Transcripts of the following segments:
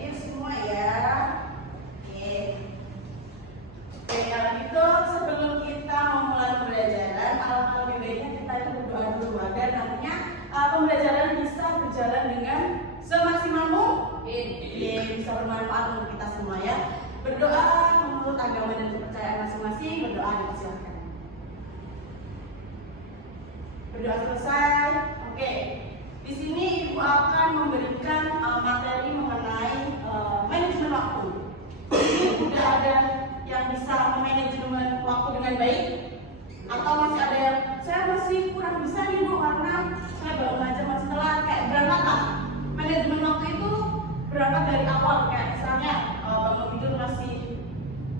Hadir semua ya. Oke. Oke, kalau gitu sebelum kita memulai pembelajaran, alangkah lebih baiknya kita itu berdoa dulu agar nantinya pembelajaran bisa berjalan dengan semaksimal mungkin, bisa bermanfaat untuk kita semua ya. Berdoa menurut agama dan kepercayaan masing-masing, berdoa dipersilakan. Berdoa selesai. Oke. Di sini Ibu akan memberikan materi mengenai manajemen waktu. Ini sudah ada yang bisa memanajemen waktu dengan baik, atau masih ada yang saya masih kurang bisa nih Bu karena saya baru belajar masih telat. Kayak berangkat lah. Manajemen waktu itu berangkat dari awal, kayak misalnya bangun tidur masih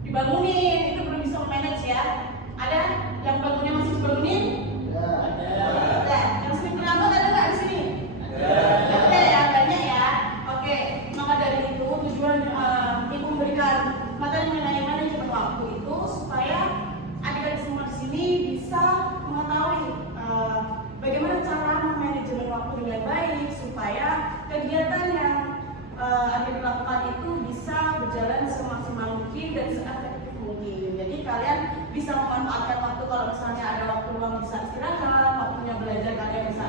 dibangunin, itu belum bisa manage ya. Ada yang bangunnya masih dibangunin? Ada. Yang sering terlambat ada nggak di sini? Ada ya, banyak ya. Oke, maka dari itu tujuan Ibu memberikan materi mengenai manajemen waktu itu supaya adik-adik semua di sini bisa mengetahui bagaimana cara memanajemen waktu dengan baik supaya kegiatan yang adik lakukan itu bisa berjalan semaksimal mungkin dan seefektif mungkin. Jadi kalian bisa memanfaatkan waktu, kalau misalnya ada waktu luang bisa istirahat, waktunya belajar kalian bisa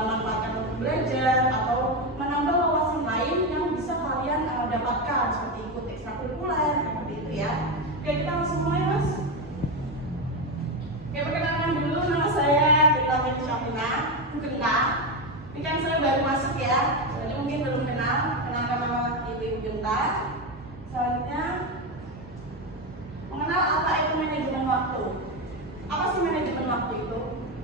memanfaatkan untuk belajar atau menambah wawasan lain yang bisa kalian dapatkan seperti ikut ekstrakurikuler seperti itu ya. Oke, kita langsung mulai Mas. Oke, perkenalkan dulu, nama saya Genta Feni Syafina Genta. Ini kan saya baru masuk ya, jadi mungkin belum kenal. Kenalkan nama Ibu Genta. Selanjutnya mengenal apa itu manajemen waktu. Apa sih manajemen waktu itu?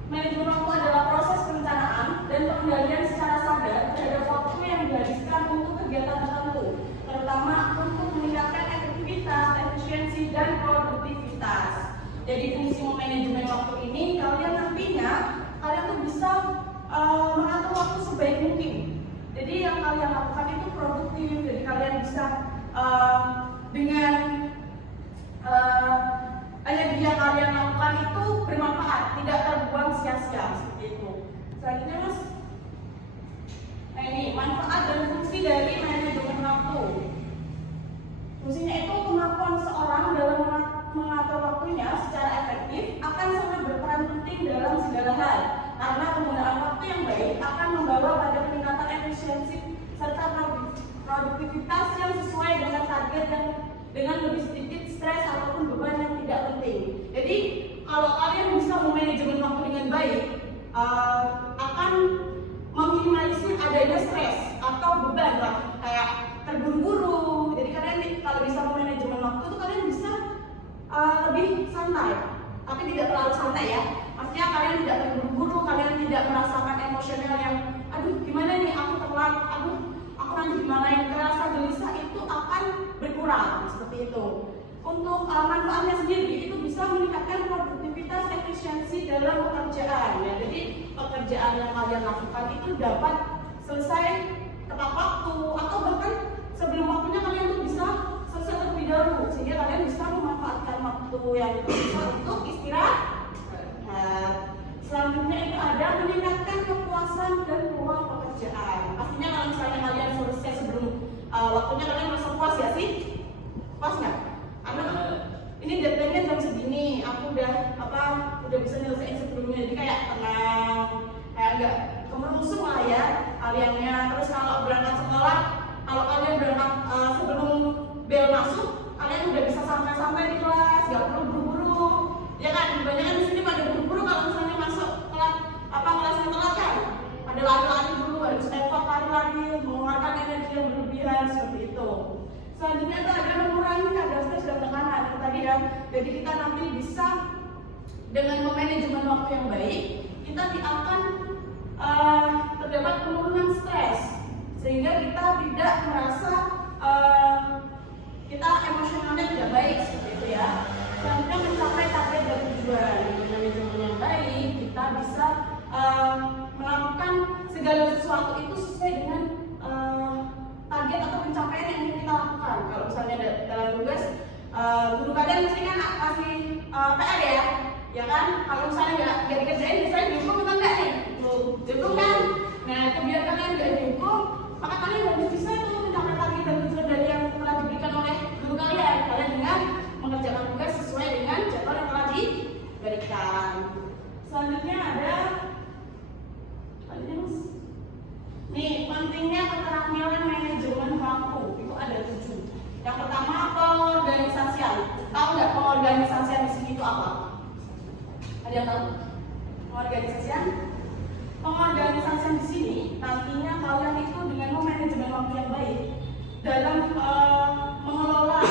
Manajemen waktu adalah proses perencanaan dan pengendalian secara sadar terhadap waktu yang dihabiskan untuk kegiatan tertentu, terutama untuk meningkatkan efektivitas, efisiensi, dan produktivitas. Jadi fungsi manajemen waktu ini kalian nantinya tuh bisa mengatur waktu sebaik mungkin. Jadi yang kalian lakukan itu produktif. Jadi kalian bisa dengan energi yang kalian lakukan itu bermanfaat, tidak terbuang sia-sia seperti itu. Selanjutnya Mas. Nah ini manfaat dan fungsi dari manajemen waktu. Fungsinya itu kemampuan seorang dalam mengatur waktunya secara efektif akan sangat berperan penting dalam segala hal, karena penggunaan waktu yang baik akan membawa pada peningkatan efisiensi serta produktivitas yang sesuai dengan target dan dengan lebih sedikit stres ataupun beban yang tidak penting. Jadi kalau kalian bisa memanajemen waktu dengan baik, akan meminimalisir adanya stres atau beban lah, kayak terburu-buru. Jadi kalian kalau bisa memanajemen waktu itu kalian bisa lebih santai, tapi tidak terlalu santai ya. Maksudnya kalian tidak terburu-buru, kalian tidak merasakan emosional yang aduh gimana nih aku telat, aduh aku nanti gimana, yang rasa gelisah itu akan berkurang seperti itu. Untuk manfaatnya sendiri itu bisa meningkatkan produktivitas, efisiensi dalam pekerjaan ya. Jadi pekerjaan yang kalian lakukan itu dapat selesai tepat waktu, atau bahkan sebelum waktunya kalian tuh bisa selesai terlebih dahulu, sehingga kalian bisa memanfaatkan waktu yang bisa untuk istirahat. Selanjutnya itu ada meningkatkan kepuasan dan peluang pekerjaan. Pastinya kalau misalnya kalian selesai sebelum waktunya, kalian merasa puas ya sih? Puas nggak? Karena ini deadline-nya jam segini, aku udah bisa nyelesain sebelumnya, jadi kayak tenang, kayak nggak kemerungsung lah ya kaliannya. Terus kalau berangkat sekolah, kalau kalian berangkat sebelum bel masuk, kalian udah bisa sampai di kelas, nggak perlu buru-buru, ya kan? Kebanyakan di sini pada buru-buru kalau misalnya masuk kelas kelasnya telat kan, ada lari-lari dulu, harus effort lari-lari, mengeluarkan energi yang berlebihan seperti itu. Selanjutnya itu ada mengurangi kadar stres dan tekanan itu tadi ya. Jadi kita nanti bisa dengan memanajemen waktu yang baik, kita akan terdapat penurunan stres, sehingga kita tidak merasa kita emosionalnya tidak baik seperti itu ya. Selanjutnya mencapai target dan tujuan. Dengan manajemen yang baik, kita bisa melakukan segala sesuatu itu sesuai dengan target atau pencapaian yang ingin kita lakukan. Kalau misalnya dalam tugas, guru kalian mesti kan kasih PR ya kan? Kalau misalnya nggak dikerjain, biasanya dihukum atau enggak nih? Dihukum kan? Nah, biar kalian nggak dihukum, maka kalian harus bisa tuh mencapai target dan pengorganisasian di sini itu apa? Ada yang tahu? Pengorganisasian? Pengorganisasian di sini nantinya kalian itu dengan manajemen waktu yang baik dalam mengelola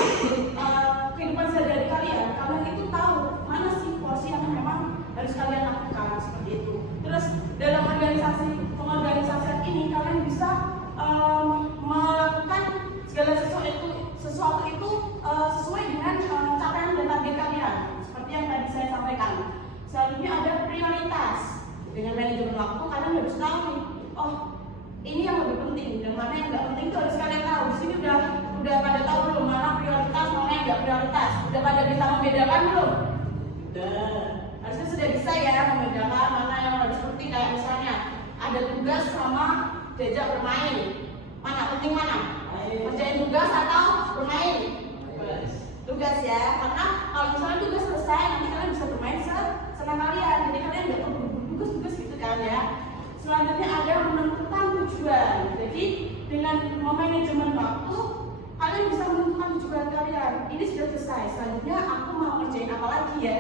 kehidupan sehari-hari kalian itu tahu mana sih porsi yang memang harus kalian lakukan seperti itu. Terus dalam pengorganisasian ini kalian bisa melakukan segala sesuatu itu sesuai dengan capaian dan target kalian. Seperti yang tadi saya sampaikan. Selanjutnya ada prioritas. Dengan manajemen waktu kalian harus tahu nih, oh ini yang lebih penting dan mana yang nggak penting itu harus kalian tahu. Di sini udah pada tahu belum mana prioritas, mana yang nggak prioritas? Udah pada bisa membedakan belum? Udah. Harusnya sudah bisa ya membedakan mana yang harus penting, kayak misalnya ada tugas sama diajak bermain. Mana penting mana? Kerjain tugas atau bermain? Tugas ya, karena kalau misalnya tugas selesai nanti kalian bisa bermain senang kalian. Jadi kalian nggak perlu tugas gitu kan ya. Selanjutnya ada menentukan tujuan. Jadi dengan memanajemen waktu kalian bisa menentukan tujuan kalian. Ini sudah selesai. Selanjutnya aku mau ngerjain apa lagi ya?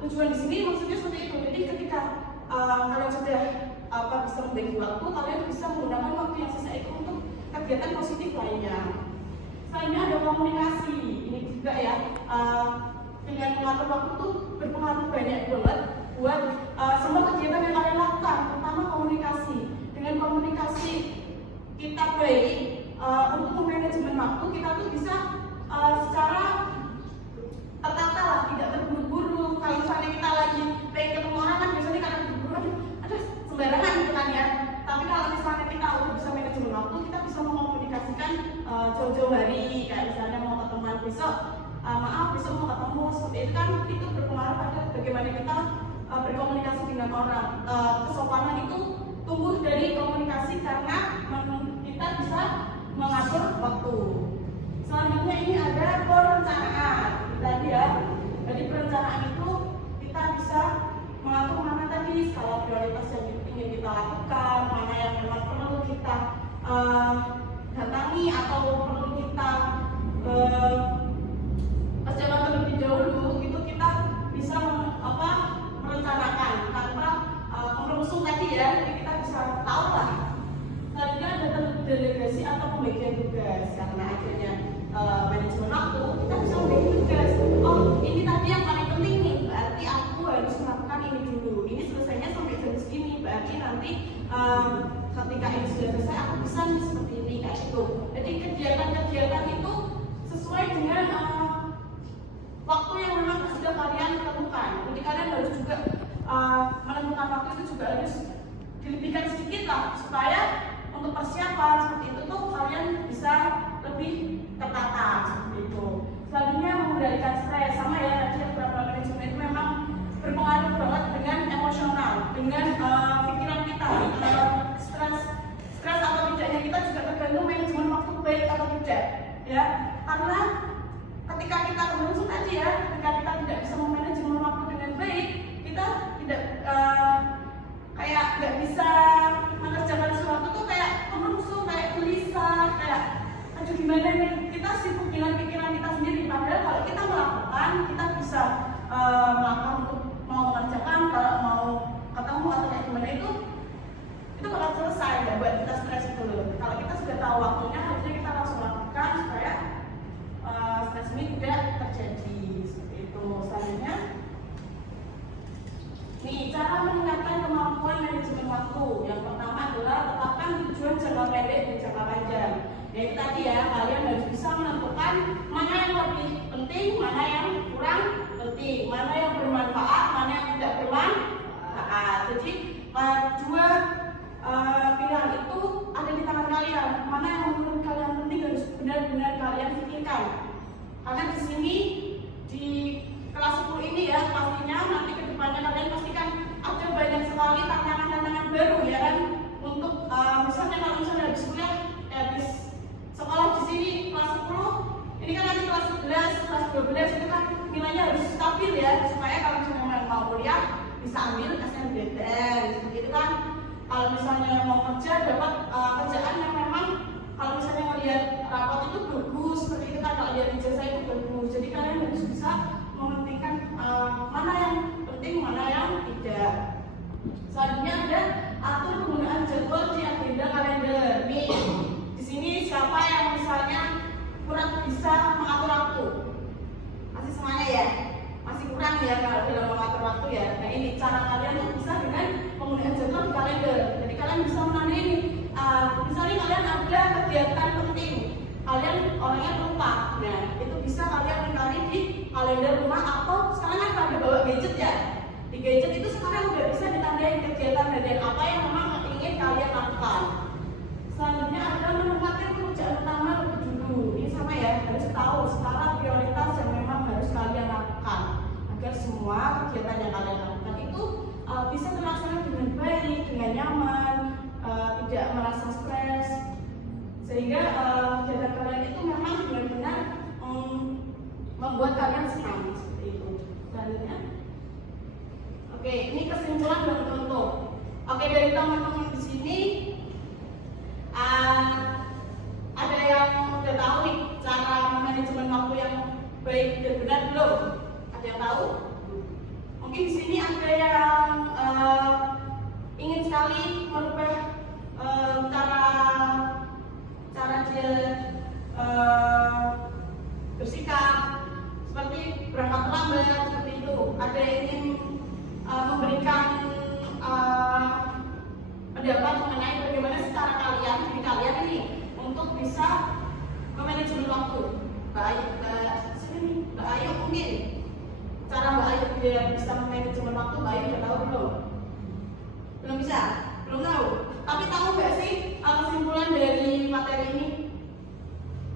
Tujuan di sini maksudnya seperti itu. Jadi ketika kalian sudah bisa membagi waktu, kalian bisa menggunakan waktu yang sisa itu untuk kegiatan positif lainnya. Selanjutnya ada komunikasi. Ini juga ya, dengan mengatur waktu itu berpengaruh banyak banget buat semua kegiatan yang kalian lakukan, terutama komunikasi. Dengan komunikasi kita baik untuk memanajemen waktu, kita tuh bisa secara tertata lah, tidak terburu-buru. Kalau misalnya kita lagi pengen ketemu orang kan biasanya karena terburu-buru, ada sembarangan gitu kan ya. Tapi kalau misalnya kita udah bisa manajemen waktu, kita bisa mengkomunikasikan jauh-jauh hari, kayak misalnya mau ketemuan besok, maaf besok mau ketemu, seperti itu kan, itu berpengaruh pada bagaimana kita berkomunikasi dengan orang. Kesopanan itu tumbuh dari komunikasi karena kita bisa mengatur waktu. Selanjutnya ini ada perencanaan. Tadi ya, jadi perencanaan itu kita bisa mengatur mana tadi skala prioritas yang ingin kita lakukan, mana yang memang perlu kita datangi atau perlu kita kerjakan terlebih dahulu. Itu kita bisa merencanakan tanpa merusung tadi ya, jadi kita bisa tahu lah. Selanjutnya ada delegasi atau pembagian tugas. Karena akhirnya manajemen waktu, kita bisa membagi tugas. Oh, ini tadi yang paling penting nih, berarti aku harus melakukan ini dulu. Ini selesainya sampai jam segini, berarti nanti ketika ini sudah selesai aku bisa nih seperti ini, kayak gitu. Jadi kegiatan-kegiatan itu sesuai dengan waktu yang memang sudah kalian tentukan. Jadi kalian harus juga menentukan waktu itu juga harus dilebihkan sedikit lah, supaya untuk persiapan seperti itu tuh kalian bisa lebih tertata seperti itu. Selanjutnya mengendalikan stres, sama ya tadi yang beberapa manajemen itu memang berpengaruh banget dengan emosional, dengan pikiran kita. Stres atau tidaknya kita juga tergantung manajemen waktu baik atau tidak ya. Karena ketika kita beruntung tadi ya, ketika kita tidak bisa memanajemen waktu dengan baik, kita tidak kayak nggak bisa mengerjakan sesuatu tuh kayak kemerungsung, kayak gelisah, kayak aduh gimana nih, kita sibuk dengan pikiran kita sendiri. Padahal kalau kita melakukan, kita bisa melakukan untuk mau mengerjakan, kalau mau ketemu atau kayak gimana itu bakal selesai, nggak buat kita stres itu loh. Kalau kita sudah tahu waktunya, harusnya kita langsung lakukan supaya stres ini tidak terjadi seperti itu. Selanjutnya nih, cara meningkatkan kemampuan manajemen waktu. Yang pertama adalah tetapkan tujuan jangka pendek dan jangka panjang. Yaitu tadi ya, kalian harus bisa menentukan mana yang lebih penting, mana yang kurang penting, mana yang bermanfaat, mana yang tidak bermanfaat. Jadi dua pilihan itu ada di tangan kalian. Mana yang menurut kalian penting harus benar-benar kalian pikirkan. Karena di sini di kelas 10 ini ya, pastinya nanti ke depannya kalian pastikan ada banyak sekali tantangan-tantangan baru ya kan. Untuk misalnya kalau misalnya habis kuliah, habis sekolah di sini kelas 10, ini kan nanti kelas 11, kelas 12 itu kan nilainya harus stabil ya, supaya kalau misalnya mau kuliah bisa ambil SNMPTN seperti itu kan. Kalau misalnya mau kerja, dapat kerjaan yang memang kalau misalnya melihat rapot itu bagus seperti itu kan, kalau lihat ijazah itu bagus. Jadi kalian bisa mementingkan mana yang penting, mana yang tidak. Selanjutnya ada atur penggunaan jadwal di agenda kalender. Nih, di sini siapa yang misalnya kurang bisa mengatur waktu? Masih semuanya ya? Masih kurang ya kalau dalam mengatur waktu ya. Nah ini cara kalian tuh bisa dengan penggunaan jadwal di kalender. Jadi kalian bisa menandai ini. Misalnya kalian ada kegiatan penting, kalian orangnya lupa. Nah itu bisa kalian mencari di kalender rumah atau sekarang kan ada bawa gadget ya. Di gadget itu sekarang udah bisa ditandai kegiatan harian apa yang memang ingin kalian lakukan. Selanjutnya ada menempatkan pekerjaan utama lebih dulu. Ini sama ya, harus tahu skala prioritas yang memang harus kalian lakukan agar semua kegiatan yang kalian lakukan itu bisa terlaksana dengan baik, dengan nyaman, tidak merasa stres, sehingga kegiatan kalian itu memang benar-benar membuat kalian senang seperti itu. Selanjutnya, oke, ini kesimpulan dan contoh. Oke, dari teman-teman di sini ada yang udah tahu nih cara manajemen waktu yang baik dan benar belum? Ada yang tahu? Mungkin di sini ada yang ingin sekali merubah cara dia bersikap, seperti berangkat terlambat seperti itu. Ada yang ingin memberikan pendapat mengenai bagaimana cara kalian, diri kalian ini untuk bisa memanajemen waktu. Mbak Ayu mungkin cara Mbak Ayu biar bisa memanajemen waktu. Mbak Ayu udah tahu belum? Belum bisa? Belum tahu. Tapi tahu nggak sih kesimpulan dari materi ini?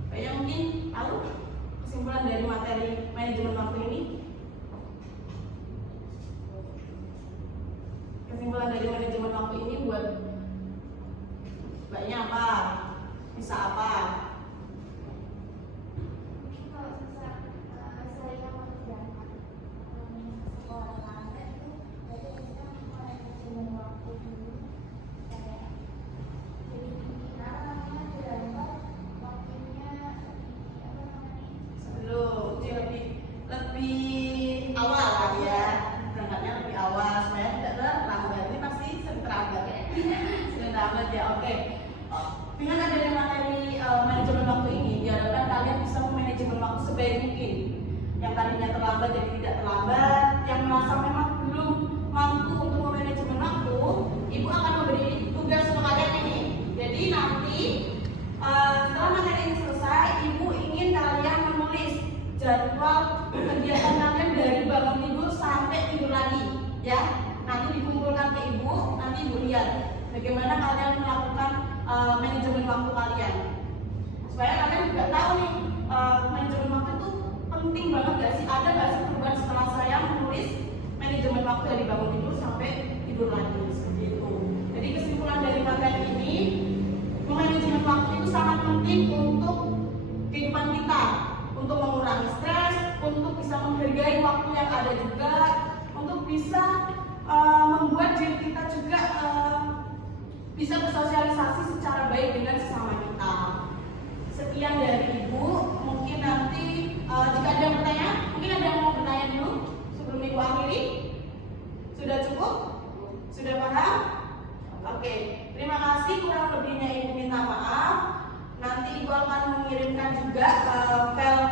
Mbak Ayu mungkin tahu kesimpulan dari materi manajemen waktu ini? Kesimpulan dari manajemen waktu ini buat Mbaknya apa? Bisa apa? Kalau saya mengerjakan sekolah lantai itu berarti kita manajemen waktu dulu kayak jadi kita namanya berapa waktunya apa namanya sebelum lebih awal lah ya, berangkatnya lebih awal supaya tidak terlambat. Ini pasti sering terlambat ya. Sering terlambat ya. Oke. Dengan adanya materi manajemen waktu ini, diharapkan kalian bisa memanajemen waktu sebaik mungkin. Yang tadinya terlambat jadi tidak terlambat, yang merasa memang belum mampu untuk memanajemen waktu, ibu akan memberi tugas untuk kalian ini. Jadi nanti setelah materi ini selesai, ibu ingin kalian menulis jadwal kegiatan kalian dari bangun tidur sampai tidur lagi, ya. Nanti dikumpulkan ke ibu, nanti ibu lihat bagaimana kalian melakukan manajemen waktu kalian, supaya kalian juga tahu nih manajemen waktu itu penting banget gak sih? Ada gak sih perubahan setelah saya menulis manajemen waktu dari bangun tidur sampai tidur lagi seperti itu. Jadi kesimpulan dari materi ini, manajemen waktu itu sangat penting untuk kehidupan kita, untuk mengurangi stres, untuk bisa menghargai waktu yang ada juga, untuk bisa membuat diri kita juga bisa bersosialisasi secara baik dengan sesama kita. Sekian dari Ibu. Mungkin nanti jika ada yang bertanya, mungkin ada yang mau bertanya dulu sebelum Ibu akhiri. Sudah cukup? Sudah paham? Oke, terima kasih. Kurang lebihnya Ibu minta maaf. Nanti Ibu akan mengirimkan juga file